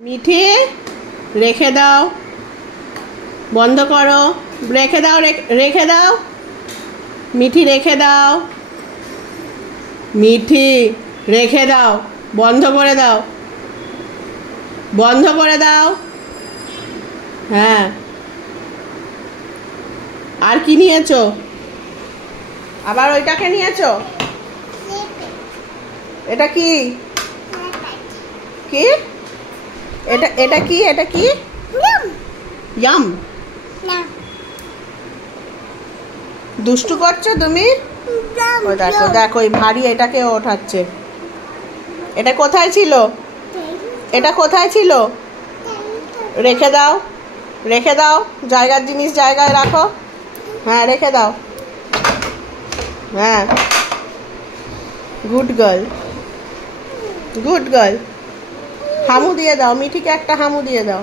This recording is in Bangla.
মিঠি রেখে দাও, বন্ধ করো, রেখে দাও, রেখে দাও, মিঠি রেখে দাও, মিঠি রেখে দাও, বন্ধ করে দাও, বন্ধ করে দাও। হ্যাঁ, আর কি নিয়েছো? আবার ওইটাকে নিয়েছো? এটা কি কি এটা এটা কি এটা কি? ইয়াম। দুষ্টু করছো তুমি? ও দেখো দেখো, এই ভারী এটাকে ওঠাচ্ছে। এটা কোথায় ছিল? এটা কোথায় ছিল? রেখে দাও, রেখে দাও, জায়গার জিনিস জায়গায় রাখো। হ্যাঁ, রেখে দাও। হ্যাঁ, গুড গার্ল, গুড গার্ল। হামু দিয়ে দাও, মিঠিকে একটা হামু দিয়ে দাও।